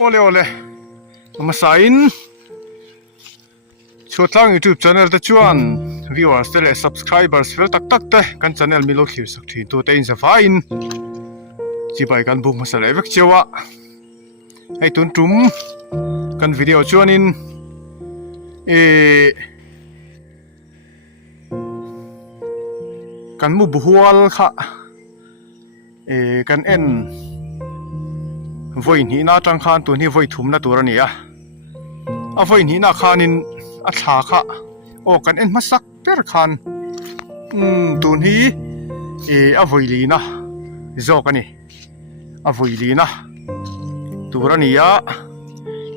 Ole ole. Namasain. Chotlang YouTube channel ta chuan viewers te le subscribers fel tak tak te kan channel mi lo khir sak thi tu te in za fain. Chi bai kan buk masal evek chewa. Ai tun tum kan video chuan in kan mu buhwal kha kan en voi ni na tang khan tu ni voi thum na tur ani a voi ni na khanin a tha kha o kan en masak per khan tu ni a voi li na zo kani a voi li na tur ani ya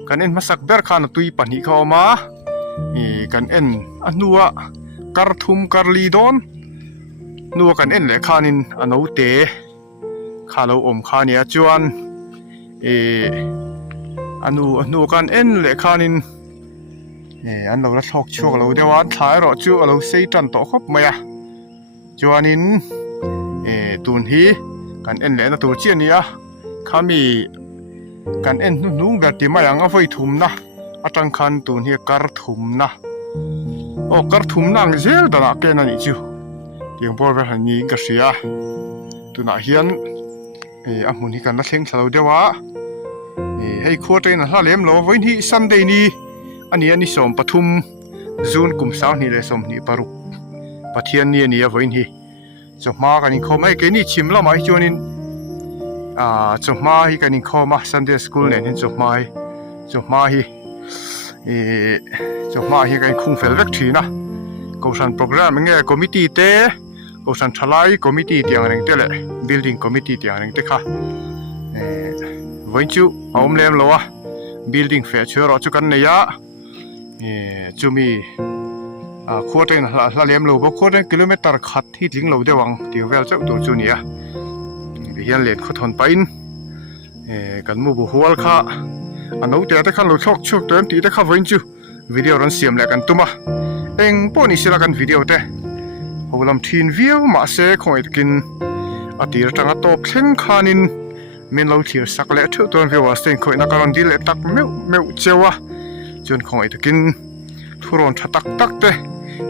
kan en masak ber khan tui pani kha ma kan en anua kar thum kar li don nuwa kan en le khanin ano te khalo om khania chuan anu kan en le khanin an lo la thok chuak lo dewan thlai ro chu alo sei tan to khop maya chuanin tun hi kan en le na tur chiania khami kan en nu ber ti mayang a voi thum na atang khan tun hi kar thum na o kar thum nang zel dana ke na ni chu tiang por ver hani ka sia tuna hian amun hi kan la thleng thalo dewa hei khote na hlalem lo voin hi Sunday ni ani som pathum June kum saw ni le som ni paruk pathian ni ani voin hi choma kan in khomai ke ni chim la mai chuanin choma hi kan in khoma Sunday school ne hin choma hi kan khung fel vek thina kosan program nge committee te kosan thalai committee tiang reng te le building committee tiang reng te kha voin chu aum lem lo building fe chero chu kan ne ya chumi khoten la lem lo bo khoten kilometer khat hi ling lo dewang ti vel chau tur chu nia hian len khothon pain kan mu bu hual kha ano te ta khan lo thok chuk tem ti ta kha voin chu video ron siam le kan tuma eng poni sila kan video te holam thin view ma se khoi kin atir tanga top thleng khanin min lo thir sak le thu ton viewers ten khoi na karon dil tak meu chewa chun khoi takin thuron thatak tak te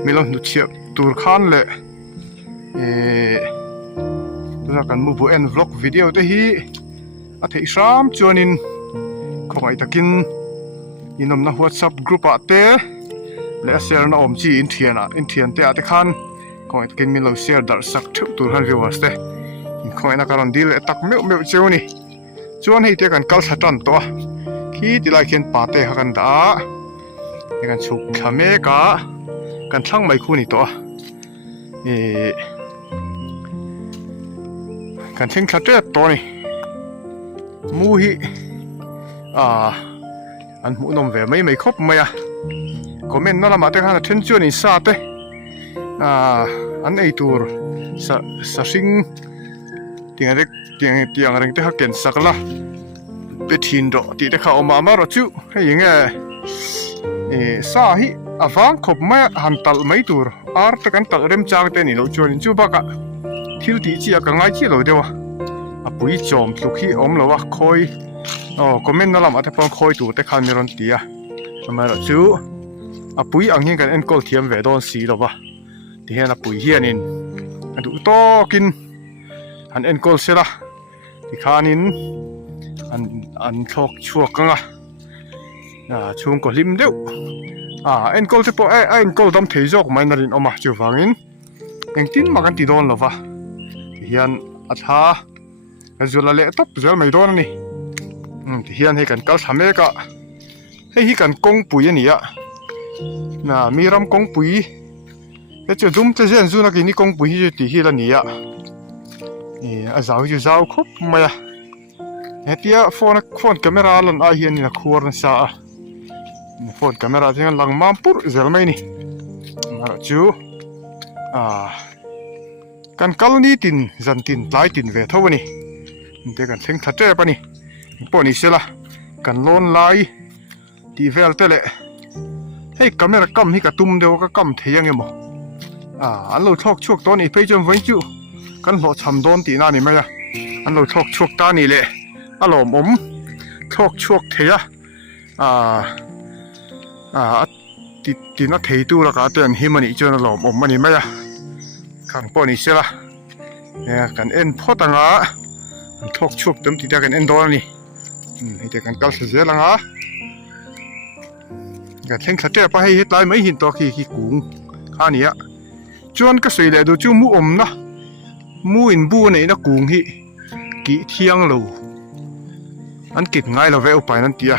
min lo nu chiak tur khan le tuna kan mu bu en vlog video te hi a thei sam chuanin khoi takin inom na WhatsApp group a te le share na om chi in thian te ate khan khoi takin min lo share dar sak thu tur han viewers te khoi na karon dil tak meu chewni chuan hei te kan kal thatan to khi tilai khen pa te hakan da kan chuk thame ka kan thlang mai khu ni to kan thing thate to ni mu hi an mu nom ve mai khop maya comment na lama te khan then chuan in sa te an ei tur sa sing tiang reng te haken sakla pe thin do ti te kha oma ma ro chu hei nge sa hi awang khop ma han tal mai tur ar te kan tal rem chang te ni lo chuan chu ba ka thil ti chi ka ngai chi lo dewa apui chom tluk hi om lo wa khoi comment na lam ate pon khoi tu te khan mi ron tia ma ro chu apui ang hin kan en kol thiam ve don si lo wa ti hian apui hianin adu to kin an en kol sela ti khanin an thok chuak anga chung ko lim deu en kol te po en kol dam thei jok mai narin oma chu wangin engtin makan ti don lova hian atha azula le top zel mai don ni ti hian he kan kal thame ka hi kan kong pui ani ya na miram kong pui he chu zum te zen zuna ki ni kong pui hi ti hi la ni ya zau khop maya hetia phone camera lon a hian ni na khur na sa phone camera thing lang mam pur zel mai ni mara chu kan kal ni tin zan tin tlai tin ve thawani te kan theng thate pani poni sela kan lon lai ti vel tele hei camera kam hi ka tum deu ka kam theyang emo an lo thok chuak to ni pe jom voi chu kan lo cham don ti na ni maya an lo thok chuak ta ni le alom ทอกชวกเทียตินักเทตูละก็เตือนหิมันอีจนหลอมมันนี่ไหมอะขังปอนี่เสียละเนี่ยกันเอ็นพอตังอ่ะทอกชวกเต็มติดกันเอ็นโดนนี่ให้เด็กกันกัลเสียละงะกันเท่งขัดเจ้าไปให้เฮ็ดไรไม่หินตัวขี้กุ้งข้านี้อ่ะจวนก็สวยเลยดูจู่มูนะมูอินบูนี่นะกุ้งฮิกี่เที่ยงโลอันกิดง่ายเราแวะไปนั่นเตีย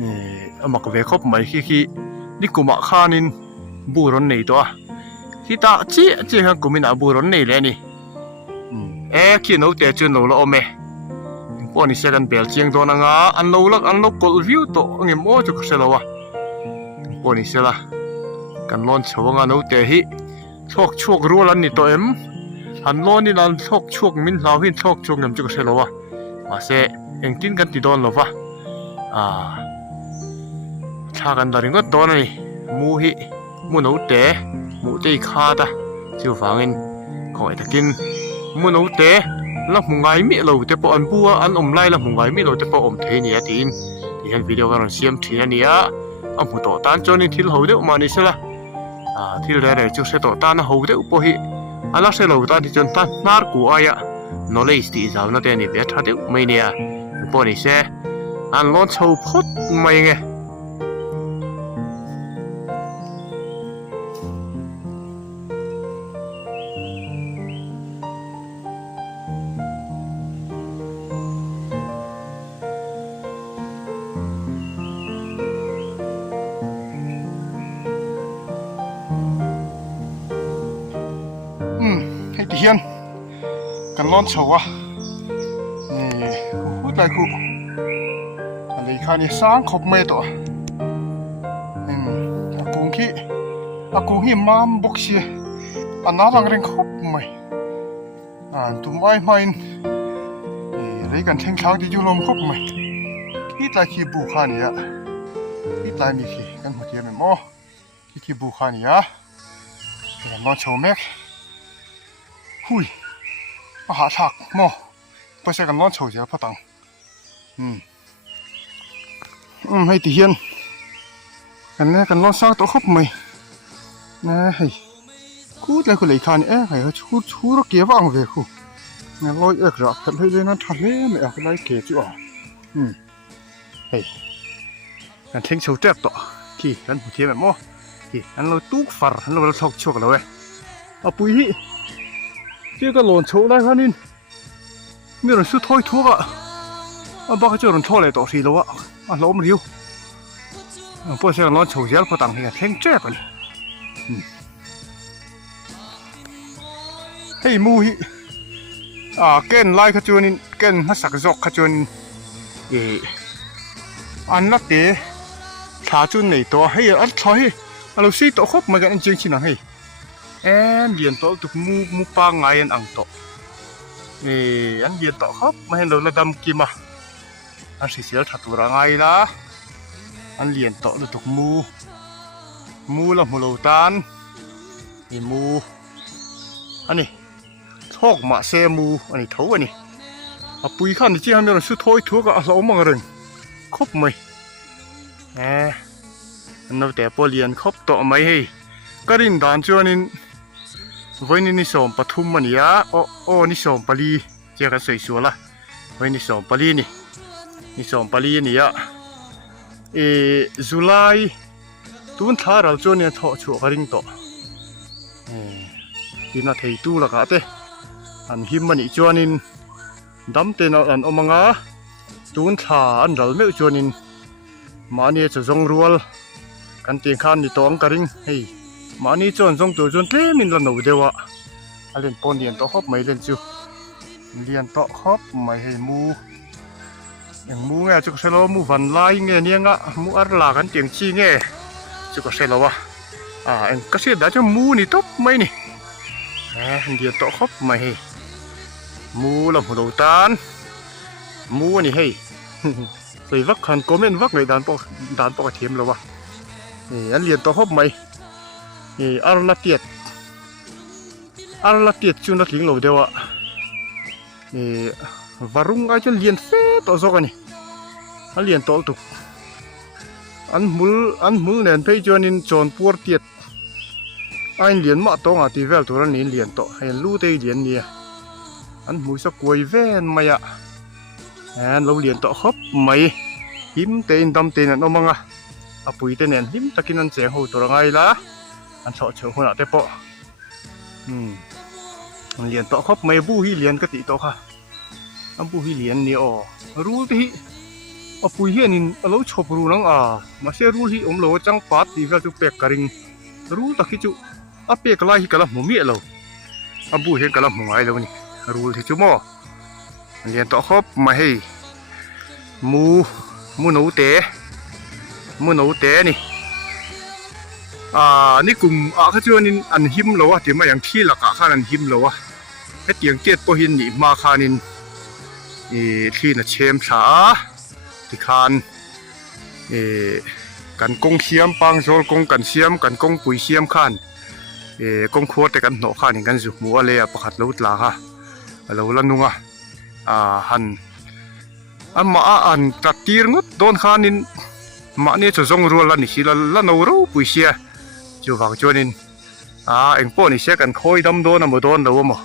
นี่เอามาก็แวะครบไหมขี้นี่กูมาข้านินบูร้อนนี่ตัวที่ตาจี้ฮะกูมีน่ะบูร้อนนี่เลยนี่ขี้หนูแต่จนหนูละอมเมพวกนี้เสียกันเบลเจียงตัวนั่งอันหนูลักอันหนูกดวิวตัวเงี้ยโม่จุกเสียแล้ววะพวกนี้เสียละกันร้อนเฉวงอันหนูแต่ฮิชกชกรัวลันนี่ตัวอันร้อนนี่ลันชกมินลาวหินชกเงี้ยจุกเสียแล้ววะมาเสเอ็งกินกันติดโดนหรอวะชากันดาริงก็โดนนี่มูหนูเตะมูเตะขาดอ่ะจิ๋วฟังอินขอไอ้ตะกินมูหนูเตะแล้วมึงไงมิเราจะปอนบัวอันอมไล่แล้วมึงไงมิเราจะปอนเทนี่ทีนที่เห็นวิดีโอกันเสียมทีนี่เอาหัวโตตานจนนี่ที่เราเดี๋ยวมานี่ใช่ละที่เราได้จุดเสตตานเราเดี๋ยวพอฮิอันละเสเราตานที่จนตานนาร์กูอายะknowledge ที่จะเอาหน้าเดี๋ยวนี้เบียดทัดเดี๋ยวไม่เนี่ยพอนี่เสอันล้นชาวพดไม่ไงให้เทียนกันร้อนเฉาอ่ะนี่พูดไปกูอะไรข้านี่สร้างขบเมตัวอากูขี้มามบกเชียอันนั้นรังเร่งขบไม่ตุ้มไว้ไม่อะไรกันเท่งช้างที่อยู่ลมขบไม่ที่ตายขี้บูข้านี่อ่ะที่ตายมีขี้กันหัวเทียนไม่หม้อขี้บูข้านี่อ่ะกันร้อนเฉาแม็กหุยอาหารฉากหม้อไปใช้กันร้อนเฉาเสียพะตังให้ตีเฮียนกันเนี่ยกันร้อนสร้างตัวครบไหมนะเฮ้ยกูเลยกูเลยคานเฮ้ยชูรเกี่ยวว่างเวกูเนี่ยลอยเอกระกันเลยนะทะเลไม่อยากไล่เกี่ยวจ้ะเฮ้ยกันเท่งเฉาเจ็บต่อขี้กันหัวเทียนแบบหม้อขี้กันเราตุ๊กฟันเราชกชกเราเว้ยเอาปุ๋ยเจ้าก็หล่นโชว์ได้ครับนี่มี人是拖一拖个把这人拖来到时了老没有不是老抽些不当那个挺这个呢嘿มูฮิเก่นไล่ขจรนี่เก่นฮัสักจอกขจรอันนักเตะถ้าจุนในตัวให้อันถอยเราซีตัวครบมากันจริงๆนะให้เรียนต่อตุกมูปางไงอังโตนี่อันเรียนต่อครับมาเห็นเราระดมกิมอันเสียถัดตัวไงล่ะอันเรียนต่อตุกมูละมูโลตันนี่มูอันนี้ทอกมาเซมูอันนี้เท่าอันนี้ปุยขันที่ที่ทำให้เราสุดท้ายทั่วก็เรามังเริงครบไหมอันนั้นแต่พอเรียนครบต่อไหมให้ก็รินดานจวนนี่วันนี้นิสมปทุมมันยานิสมปลีเจ้าก็สวยสวยละวันนิสมปลีนี่นิสมปลีนี่จุลายตุนท่าเราจวนเนี่ยทอชัวก็ริงต่อที่น่าเที่ยวตู้ละกันเต้อันหิมมันอีจวนนี่ดำเต้นอันอมังตุนท่าอันเราไม่จวนนี่มาเนี่ยจะจงรัวกันเตียงขันนี่ตัวอังกฤษเฮ้ยมานี่จนจงตัวจนเล่มินละหนูเดียวเล่นปนเรียนต่อครบไม่เล่นจูเรียนต่อครบไม่ให้มูอย่างมูไงจุกเซลมูวันไล่เงี้ยเนี่ยงะมูอัดลากันเตียงชี้เงี้ยจุกเซลวะเอ็งก็เสียดายจะมูนี่ตบไม่นี่เรียนต่อครบไม่ให้มูละหัวโตตานมูนี่ให้ไปวักขันโกเมนวักในด่านปกเทียมแล้ววะอันเรียนต่อครบไหมอาร์ลาเตียดจุนนักลิงเราเดียววารุงอาจจะเรียนเฟต่อสกันนี่ อันเลียนตอลตุกอันมุลเนนเพยจวนินจอนปัวเตียดอันเลียนมาตองตีเวลตัวนี้เลียนต่อให้รู้เตยเลียนเนี่ยอันมุยสักกวยแวนมาอะอันเราเลียนต่อครับไม่หิมเตนดำเตนนั่นมังอ่ะอาปุยเตนเนนหิมตะกินนั่นเสียงหูตัวไงล่ะอันเฉาะเฉาหัวหน้าเตปะเลียนต่อครับไม่บูฮีเลียนกติต่อค่ะอันบูฮีเลียนเนี่ยอ๋อรู้ที่อาปุยเฮียนินเราชอบรู้นังมาเสียรู้ที่เราจังปัดตีเวลจุเปกกระริงรู้ตะคิจุอาเปกลายฮิกะละมุมีเราอาบูเห็นกะละมุงไงเรานี่รู้ที่จุโม่เรียนต่อครับมาให้มูหนูเตนี่นี่กลุ่มเขาชื่อนินอันหิมเราอะที่มาอย่างที่หลักข้านันหิมเราอะให้เตียงเจ็ดปหินนี่มาคานินที่น่ะเชมสาที่คานกันกงเชียมปังโซลกงกันเชียมกันกงปุ๋ยเชียมข้านกงโคตรแต่กันหนอข้านี่กันสุมัวเลยประคัดเราตลาค่ะเราละนุงหันมาอันตัดตีร์งดโดนข้านินมาเนี่ยจะส่งรัวละนี่สิละนรู้ปุ๋ยเชียจูฟังจวนินเอ็งป้อนี่เสียกันคอยดำโดนมาโดนเราบ่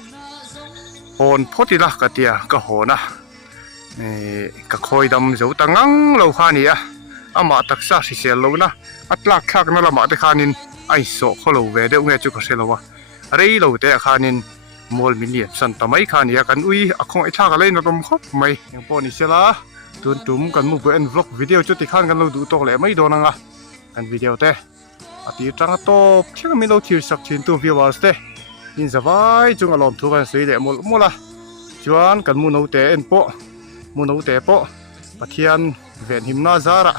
โอนพอดีละกะเตียก็โหนะก็คอยดำจะตั้งงังเราข้านี่มาตักษาสิเสียเรานะอัตลักษณ์ข้างนั่นละมาแต่ข้านินไอ้โซ่เขาเราเวเดอุเงจุกเสียเราอะไรเราแต่ข้านินมอลมิเลียสันตะไม่ข้านี่กันคงไอ้ท่ากันเลยนะตมครบไม่ยังป้อนี่เสียละตุ่มกันมุกเป็นวล็อกวิดีโอจุดที่ข้างกันเราดูตัวแหละไม่โดนกันวิดีโอเต้ตีจังตัวเชื่อไม่เราทีสักชิ้นตัววิวาสเต้ยินสบายจงอารมณ์ทุกันสวยเดะมุละจวนกันมูนูเตะปปะเทียนเวนหิมนาซาระ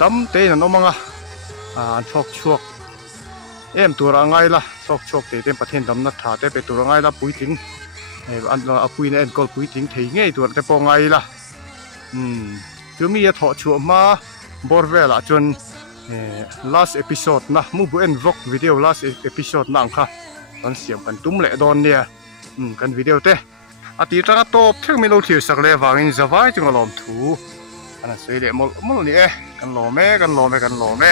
ดำเตะนั่นมังชกตัวร่างไงล่ะชกเตะเต็มประเทศดำนัดถาเตะไปตัวร่างไงล่ะปุยทิ้งอันปุยเนี่ยก็ปุยทิ้งถี่ง่ายตัวแต่ปองไงล่ะคือมีถอดชัวมาบอร์เวล่ะจนlast episode นะมูบุเอ็น vlog video last episode นั่งค่ะตอนเสียงกันตุ้มเละดอนเนี่ยกันวิดีโอเต้ตีจังตัวเชื่อไม่รู้ที่สักเลวางินจะไว้จึงอารมณ์ถูอันนั้นสวยเดะมอลนี่กันหล่อแม่